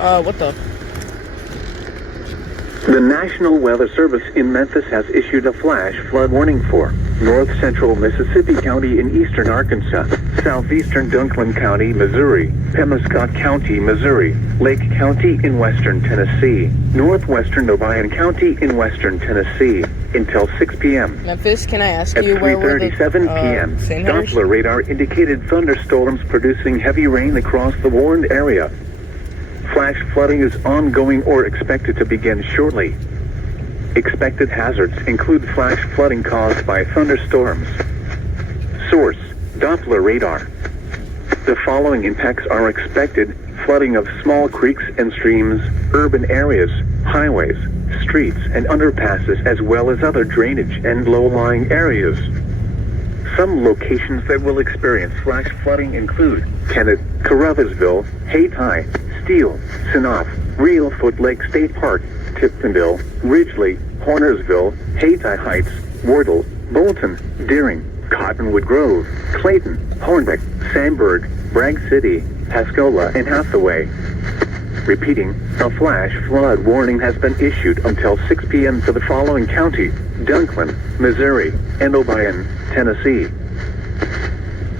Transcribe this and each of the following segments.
What the? The National Weather Service in Memphis has issued a flash flood warning for north central Mississippi County in eastern Arkansas, southeastern Dunklin County, Missouri, Pemiscot County, Missouri, Lake County in western Tennessee, northwestern Obion County in western Tennessee, until 6 p.m. Memphis, can I ask At you where were the 3:37 p.m., Doppler radar indicated thunderstorms producing heavy rain across the warned area. Flash flooding is ongoing or expected to begin shortly. Expected hazards include flash flooding caused by thunderstorms. Source: Doppler radar. The following impacts are expected: flooding of small creeks and streams, urban areas, highways, streets, and underpasses, as well as other drainage and low-lying areas. Some locations that will experience flash flooding include Kennett, Caruthersville, Hayti, Steele, Sinoff, Reelfoot Lake State Park, Tiptonville, Ridgely, Hornersville, Hayti Heights, Wardle, Bolton, Deering, Cottonwood Grove, Clayton, Hornbeck, Sandburg, Bragg City, Pascola, and Hathaway. Repeating, a flash flood warning has been issued until 6 p.m. for the following county: Dunklin, Missouri, and Obion, Tennessee.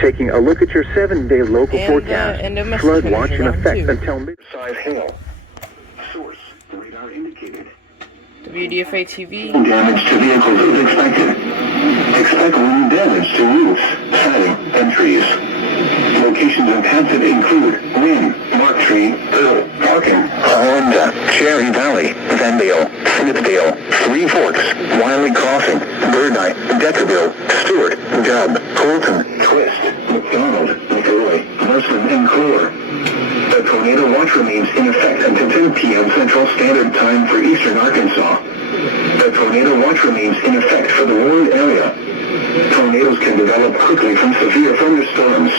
Taking a look at your 7-day local forecast, flood watch in effect until mid-size hail. Source: radar indicated. WDFA-TV. Damage to vehicles is expected. Expect wind damage to roofs, siding, and trees. Locations impacted include Wynn, Mark Tree, Earl, Parkin, Holanda, Cherry Valley, Vendale, Smithville, Three Forks, Wiley Crossing, Birdeye, Deckerville, Stewart, Jubb, Colton, Twist, McDonald, McElroy, Mercer, and Cooler. The tornado watch remains in effect until 10 p.m. Central Standard Time for eastern Arkansas. The tornado watch remains in effect for the warned area. Tornadoes can develop quickly from severe thunderstorms.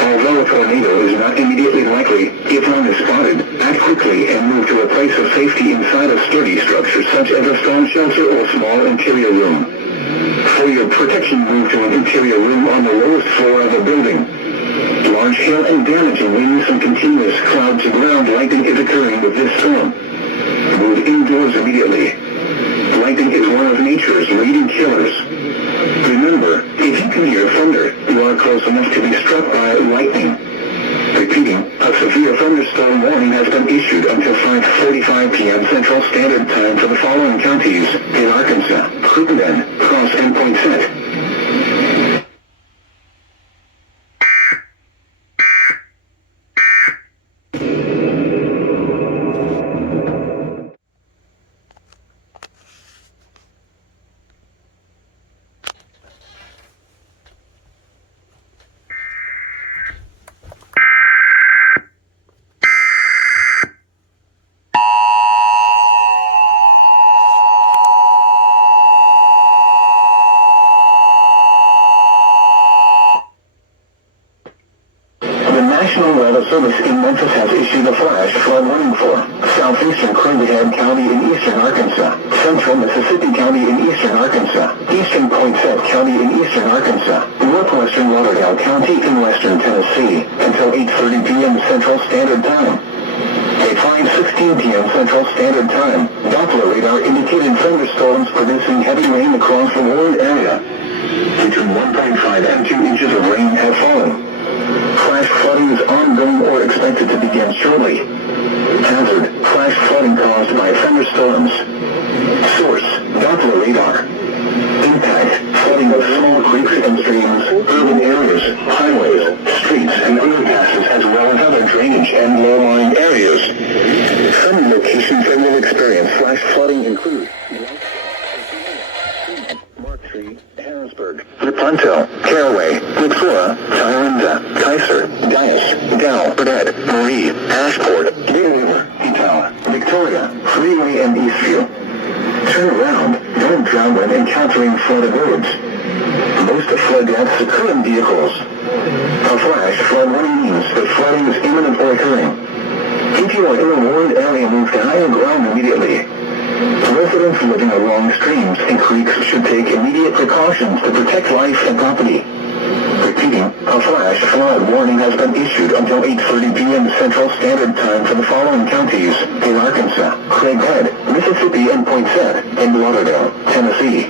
Although a tornado is not immediately likely, if one is spotted, act quickly and move to a place of safety inside a sturdy structure such as a storm shelter or small interior room. For your protection, move to an interior room on the lowest floor of a building. Large hail and damaging winds and continuous cloud-to-ground lightning is occurring with this storm. Move indoors immediately. Lightning is one of nature's leading killers. Remember, if you can hear thunder, you are close enough to be struck by lightning. Repeating, a severe thunderstorm warning has been issued until 5:45 p.m. Central Standard Time for the following counties in Arkansas: Crittenden, Cross, and Poinsett. The National Weather Service in Memphis has issued a flash flood warning for southeastern Craighead County in eastern Arkansas, central Mississippi County in eastern Arkansas, eastern Poinsett County in eastern Arkansas, northwestern Lauderdale County in western Tennessee, until 8:30 p.m. Central Standard Time. At 5:16 p.m. Central Standard Time, Doppler radar indicated thunderstorms producing heavy rain across the warned area. Between 1.5 and 2 inches of rain have fallen. Flash flooding is ongoing or expected to begin shortly. Hazard: flash flooding caused by thunderstorms. Source: Doppler radar. Impact: flooding of small creeks and streams, urban areas, highways, streets, and underpasses, as well as other drainage and low-lying areas. Some locations that will experience flash flooding include Mark Tree, Harrisburg, Lepanto, Caraway, Wixora, Tyranda, Kaiser, Dias, Dow, Burdett, Marie, Ashport, Little River, Etowah, Victoria, Freeway, and Eastview. Turn around. Don't drown when encountering flooded roads. Most of flood deaths occur in vehicles. A flash flood warning means that flooding is imminent or occurring. If you are in a warned area, move to higher ground immediately. Residents living along streams and creeks should take immediate precautions to protect life and property. Repeating, a flash flood warning has been issued until 8:30 p.m. Central Standard Time for the following counties in Arkansas: Craighead, Mississippi, and Poinsett, and Lauderdale, Tennessee.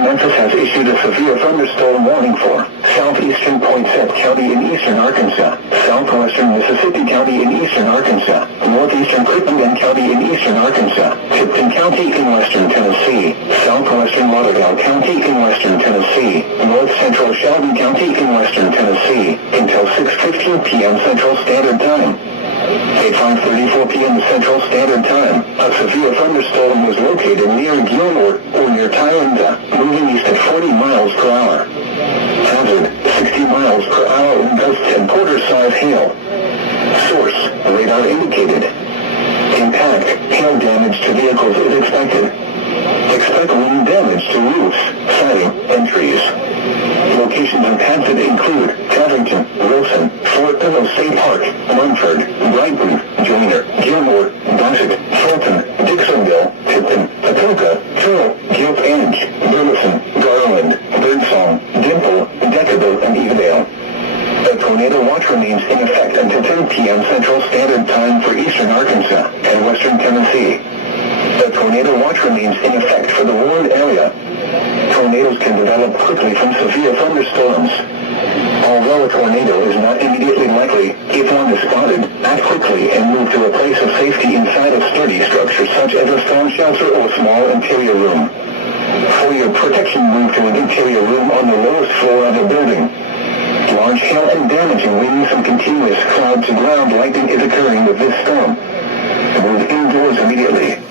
Memphis has issued a severe thunderstorm warning for southeastern Poinsett County in eastern Arkansas, southwestern Mississippi County in eastern Arkansas, northeastern Crittenden County in eastern Arkansas, Tipton County in western Tennessee, southwestern Lauderdale County in western Tennessee, north central Shelby County in western Tennessee, until 6:15 p.m. Central Standard Time. At 5:34 p.m. Central Standard Time, a severe thunderstorm was located near Gilmore or near Tyranda, moving east at 40 miles per hour. Hazard, 60 miles per hour with gusts and quarter-size hail. Source, radar indicated. Impact, hail damage to vehicles is expected. Expect wind damage to roofs, siding, and trees. Locations impacted include Covington, Wilson, Fort Pillow State Park, Munford, Brighton, Joyner, Gilmore, Bassett, Fulton, Dixonville, Tipton, Patoka, Carroll, Gilt Edge, Burleson, Garland, Birdsong, Dimple, Deckerville, and Evadale. A tornado watch remains in effect until 10 p.m. Central Standard Time for eastern Arkansas and western Tennessee. A tornado watch remains in effect for the warned area. Tornadoes can develop quickly from severe thunderstorms. Although a tornado is not immediately likely, if one is spotted, act quickly and move to a place of safety inside a sturdy structure such as a storm shelter or small interior room. For your protection, move to an interior room on the lowest floor of a building. Large hail and damaging winds and continuous cloud-to-ground lightning is occurring with this storm. Move indoors immediately.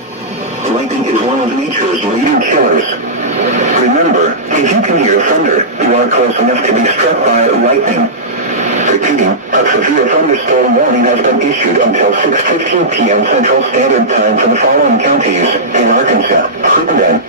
Lightning is one of nature's leading killers. Remember, if you can hear thunder, you are close enough to be struck by lightning. Repeating, a severe thunderstorm warning has been issued until 6:15 p.m. Central Standard Time for the following counties in Arkansas: Crittenden.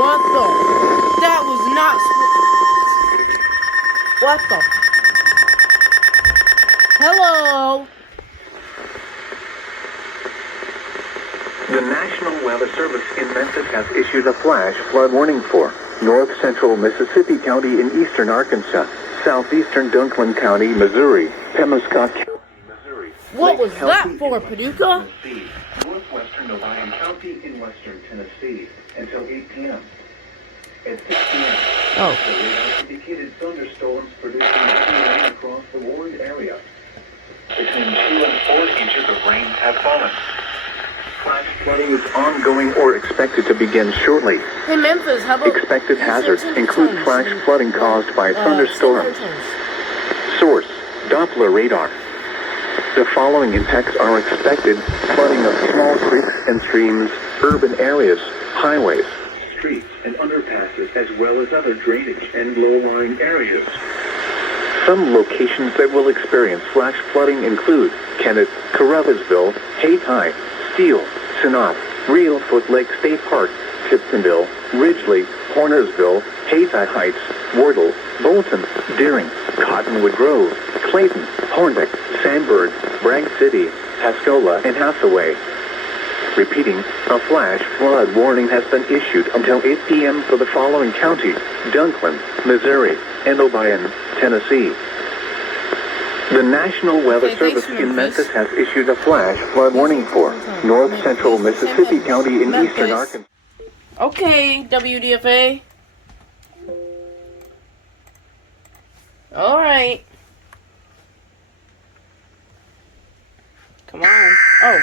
What the? That was not. What the? Hello? The National Weather Service in Memphis has issued a flash flood warning for north central Mississippi County in eastern Arkansas, southeastern Dunklin County, Missouri, Pemiscot County, Missouri. What was Lake that County for, in Paducah? Tennessee, northwestern Orion County in western Tennessee until 8 p.m. At 6 p.m., Oh. the radar indicated thunderstorms producing heavy rain across the warned area. Between 2 and 4 inches of rain have fallen. Flash flooding is ongoing or expected to begin shortly. Hey, Memphis, how about... Expected hazards include flash flooding caused by thunderstorms. Source, Doppler radar. The following impacts are expected: flooding of small creeks and streams, urban areas, highways, streets, and underpasses, as well as other drainage and low-lying areas. Some locations that will experience flash flooding include Kennett, Caruthersville, Hayes High, Steele, Sinop, Reelfoot Lake State Park, Tiptonville, Ridgely, Hornersville, Hayes Heights, Wardle, Bolton, Deering, Cottonwood Grove, Clayton, Hornbeck, Sandburg, Bragg City, Pascola, and Hathaway. Repeating, a flash flood warning has been issued until 8 p.m. for the following counties: Dunklin, Missouri, and Obion, Tennessee. The National Weather Service in Memphis has issued a flash flood warning for north central Mississippi County in eastern Arkansas. Okay, WDFA. Alright. Come on. Oh.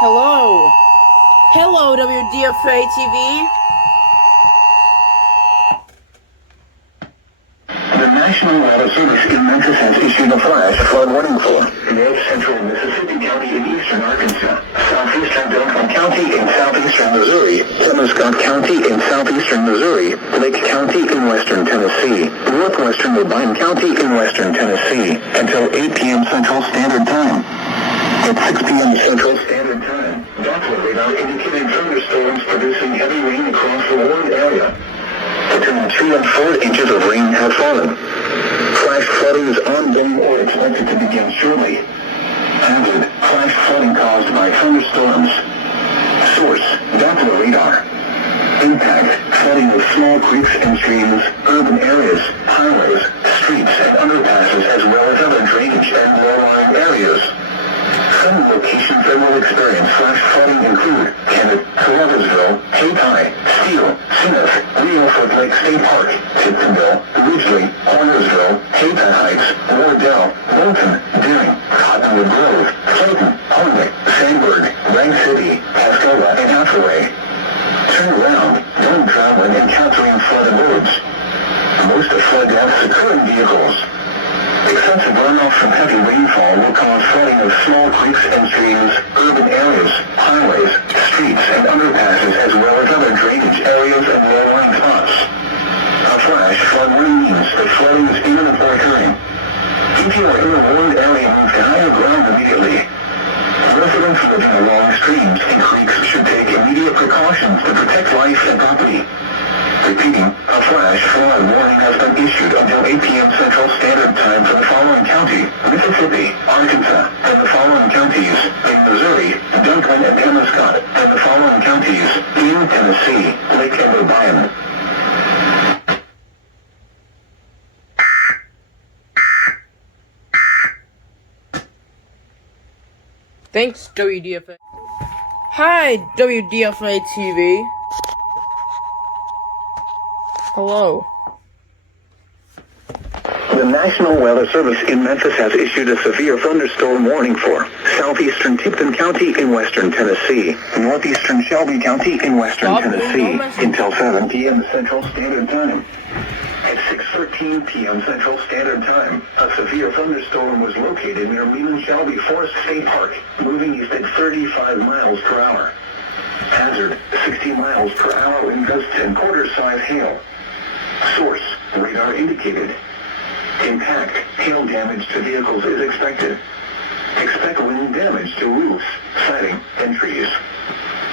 Hello. Hello, WDFA-TV. The National Weather Service in Memphis has issued a flash flood warning for North Central Mississippi County in eastern Arkansas, southeastern Duncan County in southeastern Missouri, Temescott County in southeastern Missouri, Lake County in western Tennessee, northwestern Irvine County in western Tennessee, until 8 p.m. Central Standard Time. At 6 p.m. Central Standard Time, Doppler radar indicated thunderstorms producing heavy rain across the warned area. Between 2 and 4 inches of rain have fallen. Flash flooding is ongoing or expected to begin shortly. Hazard: flash flooding caused by thunderstorms. Source: Doppler radar. Impact: flooding of small creeks and streams, urban areas, highways, streets, and underpasses, as well as other drainage and low-lying areas. Some locations that will experience flash flooding include Kennett, Carruthersville, Haytie, Steele, Smith, Reelfoot Lake State Park, Tiptonville, Ridgely, Hornersville, Haytie Heights, Wardell, Bolton, Deering, Cottonwood Grove, Clayton, Homewood, Sandburg, Rang City, Pascola, and Hathaway. Turn around, don't travel and encountering flooded roads. Most of flood deaths occur in vehicles. Excessive runoff from heavy rainfall will cause flooding of small creeks and streams, urban areas, highways, streets, and underpasses, as well as other drainage areas and low-lying spots. A flash flood warning means that flooding is imminent or occurring. If you are in a warned area, move to higher ground immediately. Residents living along streams and creeks should take immediate precautions to protect life and property. Repeating, a flash flood warning has been issued until 8 p.m. Central Standard Time for the following county: Mississippi, Arkansas, and the following counties in Missouri, Duncan and Temescott, and the following counties in Tennessee, Lake and Irvine. Thanks, WDFA. Hi, WDFA-TV. Hello. The National Weather Service in Memphis has issued a severe thunderstorm warning for southeastern Tipton County in western Tennessee, northeastern Shelby County in western Tennessee, until 7 p.m. Central Standard Time. At 6:13 p.m. Central Standard Time, a severe thunderstorm was located near Leland-Shelby Forest State Park, moving east at 35 miles per hour. Hazard: 60 miles per hour wind gusts and quarter-size hail. Source: radar indicated. Impact: hail damage to vehicles is expected. Expect wind damage to roofs, siding, and trees.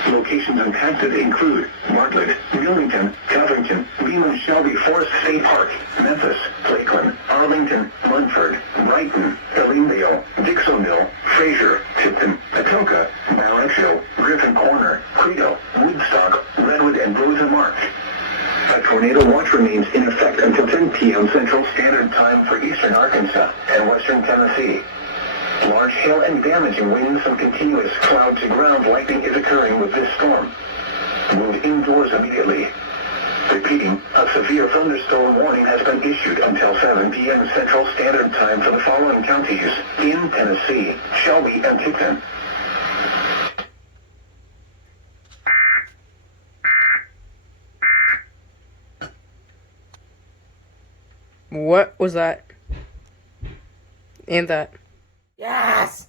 Locations impacted include Bartlett, Millington, Covington, Leland-Shelby Forest State Park, Memphis, Lakeland, Arlington, Munford, Brighton, Ellenville, Dixonville, Fraser, Tipton, Patoka, Barrettsville, Griffin Corner, Credo, Woodstock, Redwood, and Rosemark. A tornado watch remains in effect until 10 p.m. Central Standard Time for eastern Arkansas and western Tennessee. Large hail and damaging winds and continuous cloud-to-ground lightning is occurring with this storm. Move indoors immediately. Repeating, a severe thunderstorm warning has been issued until 7 p.m. Central Standard Time for the following counties in Tennessee: Shelby and Tipton. What was that? And that. Yes!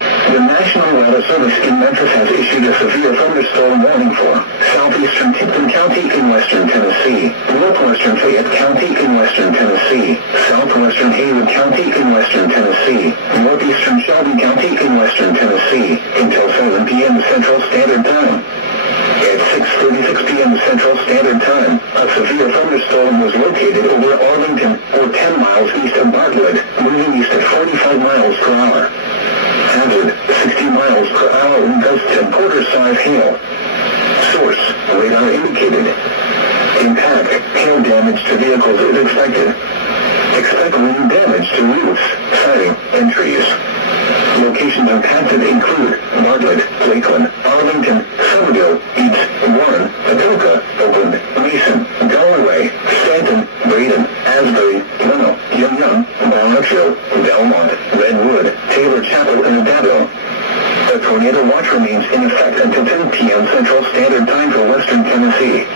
The National Weather Service in Memphis has issued a severe thunderstorm warning for southeastern Tipton County in western Tennessee, northwestern Fayette County in western Tennessee, southwestern Haywood County in western Tennessee, northeastern Shelby County in western Tennessee, until 7 p.m. Central Standard Time. At 6:36 p.m. Central Standard Time, a severe thunderstorm was located over Arlington, or 10 miles east of Bartlett, moving east at 45 miles per hour. Hazard: 60 miles per hour quarter-size hail. Source, radar indicated. Impact, hail damage to vehicles is expected. Expect wind damage to roofs, siding, and trees. Locations impacted include Bartlett, Lakeland, Arlington, Somerville, East, Warren, Atoka, Oakland, Mason, Galloway, Stanton, Braden, Asbury, Leno, Young, Bonneville, Belmont, Redwood, Taylor Chapel, and Adado. A tornado watch remains in effect until 10 p.m. Central Standard Time for Western Tennessee.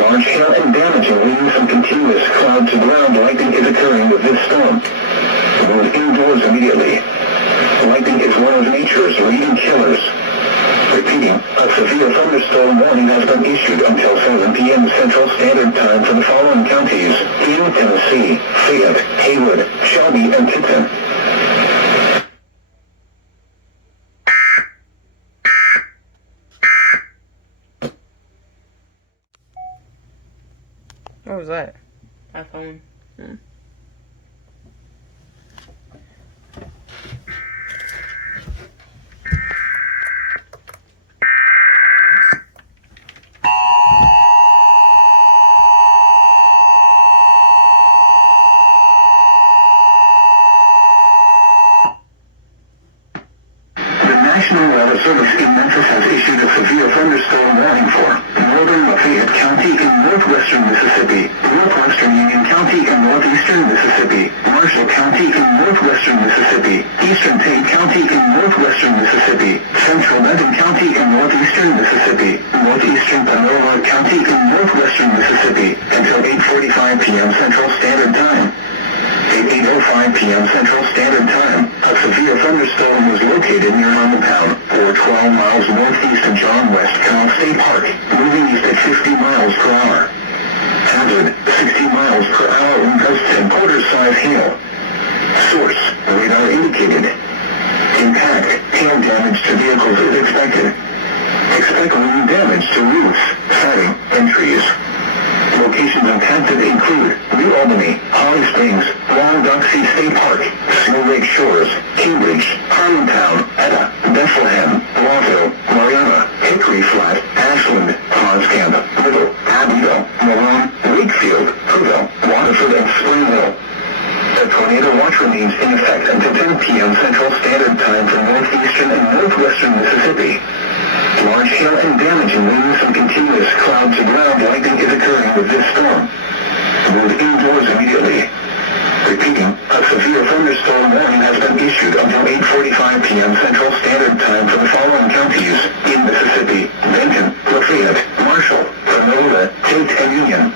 Large hail and damaging winds and continuous cloud-to-ground lightning is occurring with this storm. Move indoors immediately. Lightning is one of nature's leading killers. Repeating, a severe thunderstorm warning has been issued until 7 p.m. Central Standard Time for the following counties in Tennessee: Fayette, Haywood, Shelby, and Tipton. What was that? My phone. National Weather Service in Memphis has issued a severe thunderstorm warning for northern Lafayette County in northwestern Mississippi, northwestern Union County in northeastern Mississippi, Marshall County in northwestern Mississippi, eastern Tate County in northwestern Mississippi, central Benton County in northeastern Mississippi, northeastern Panola County in northwestern Mississippi, until 8:45 p.m. Central Standard Time. At 8:05 p.m. Central Standard Time, a severe thunderstorm was located near Town, or 12 miles northeast of John West Canal State Park, moving east at 50 miles per hour. Hazard, 60 miles per hour in gusts and quarter-size hail. Source, radar indicated. Impact, hail damage to vehicles is expected. Expect wind damage to roofs, siding, and trees. Locations impacted include New Albany, Holly Springs, Waundauksee State Park, Snow Lake Shores, Cambridge, Harmontown, Etta, Bethlehem, Lawville, Mariana, Hickory Flat, Ashland, Ponscamp, Little, Abbeville, Malone, Wakefield, Proville, Waterford, and Springville. A tornado watch remains in effect until 10 p.m. Central Standard Time for northeastern and northwestern Mississippi. Large hail and damaging winds and continuous cloud-to-ground lightning is occurring with this storm. Move indoors immediately. Repeating, a severe thunderstorm warning has been issued until 8:45 p.m. Central Standard Time for the following counties in Mississippi: Benton, Lafayette, Marshall, Panola, Tate, and Union.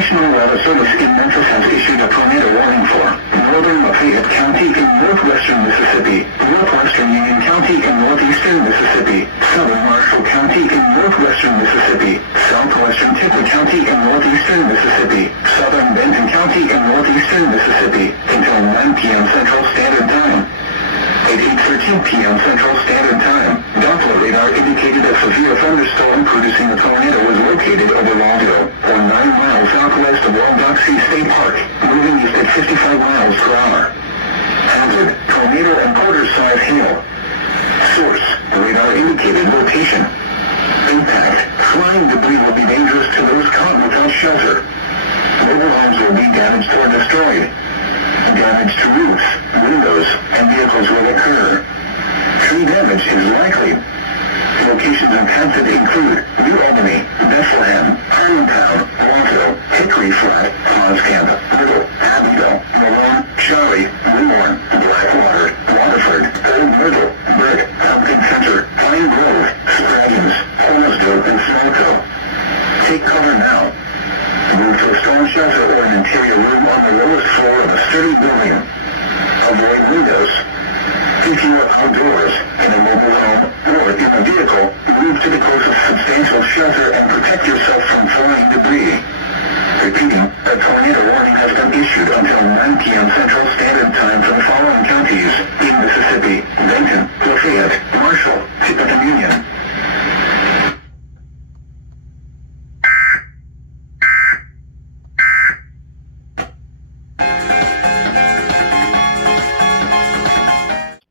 National Weather Service in Memphis has issued a tornado warning for northern Lafayette County in northwestern Mississippi, northwestern Union County in northeastern Mississippi, southern Marshall County in northwestern Mississippi, southwestern Tipton County in northeastern Mississippi, southern Benton County in northeastern Mississippi, until 9 p.m. Central Standard Time. At 8:13 p.m. Central Standard Time, Doppler radar indicated a severe thunderstorm producing a tornado was located over Longville, or 9 miles southwest of Waundauksee State Park, moving east at 55 miles per hour. Hazard, tornado and quarter-size hail. Source, radar indicated location. Impact, flying debris will be dangerous to those caught without shelter. Mobile homes will be damaged or destroyed. Damage to roofs, windows, and vehicles will occur. Tree damage is likely. Locations impacted include New Albany, Bethlehem, Harmontown, Lawville, Hickory Flat, Ponscamp, Little, Abbeville, Malone, Charlie, Lemoore, Blackwater, Waterford, Old Myrtle, Brick, Pumpkin Center, Pine Grove, Spraggins, Holmesville, and Smallco. Take cover now. Move to a storm shelter or an interior room on the lowest floor of a sturdy building. Avoid windows. If you are outdoors, in a mobile home, or in a vehicle, move to the closest substantial shelter and protect yourself from flying debris. Repeating, a tornado warning has been issued until 9 p.m. Central Standard Time for the following counties in Mississippi: Benton, Lafayette, Marshall, Tippecanoe Union.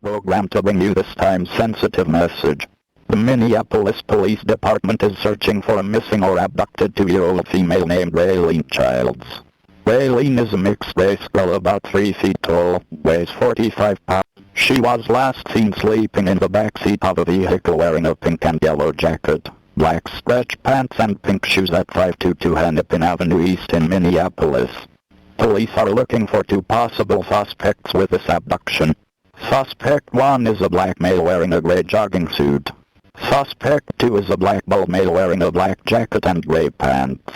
Program to bring you this time-sensitive message. The Minneapolis Police Department is searching for a missing or abducted 2-year-old female named Raylene Childs. Raylene is a mixed-race girl about 3 feet tall, weighs 45 pounds. She was last seen sleeping in the backseat of a vehicle wearing a pink and yellow jacket, black stretch pants and pink shoes at 522 Hennepin Avenue East in Minneapolis. Police are looking for 2 possible suspects with this abduction. Suspect 1 is a black male wearing a gray jogging suit. Suspect 2 is a black bald male wearing a black jacket and gray pants.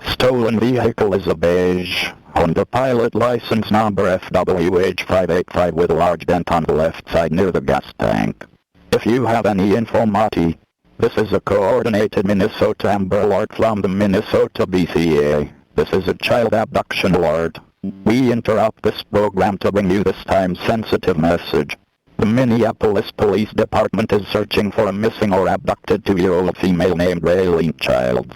Stolen vehicle is a beige Honda Pilot license number FWH585 with a large dent on the left side near the gas tank. If you have any info, Marty. This is a coordinated Minnesota Amber Alert from the Minnesota BCA. This is a child abduction alert. We interrupt this program to bring you this time-sensitive message. The Minneapolis Police Department is searching for a missing or abducted 2-year-old female named Raylene Childs.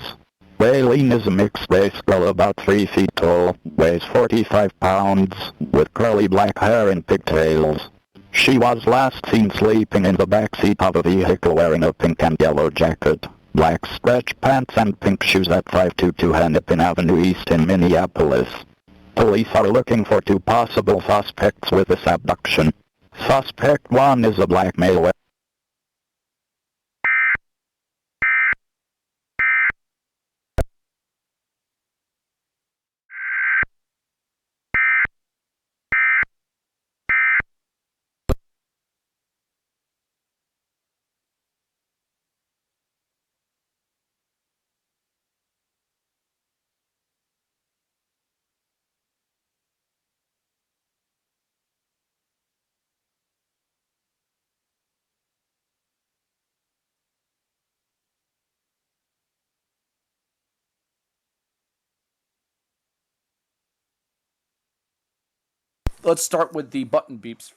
Raylene is a mixed-race girl about 3 feet tall, weighs 45 pounds, with curly black hair and pigtails. She was last seen sleeping in the backseat of a vehicle wearing a pink and yellow jacket, black stretch pants and pink shoes at 522 Hennepin Avenue East in Minneapolis. Police are looking for 2 possible suspects with this abduction. Suspect 1 is a black male. Let's start with the button beeps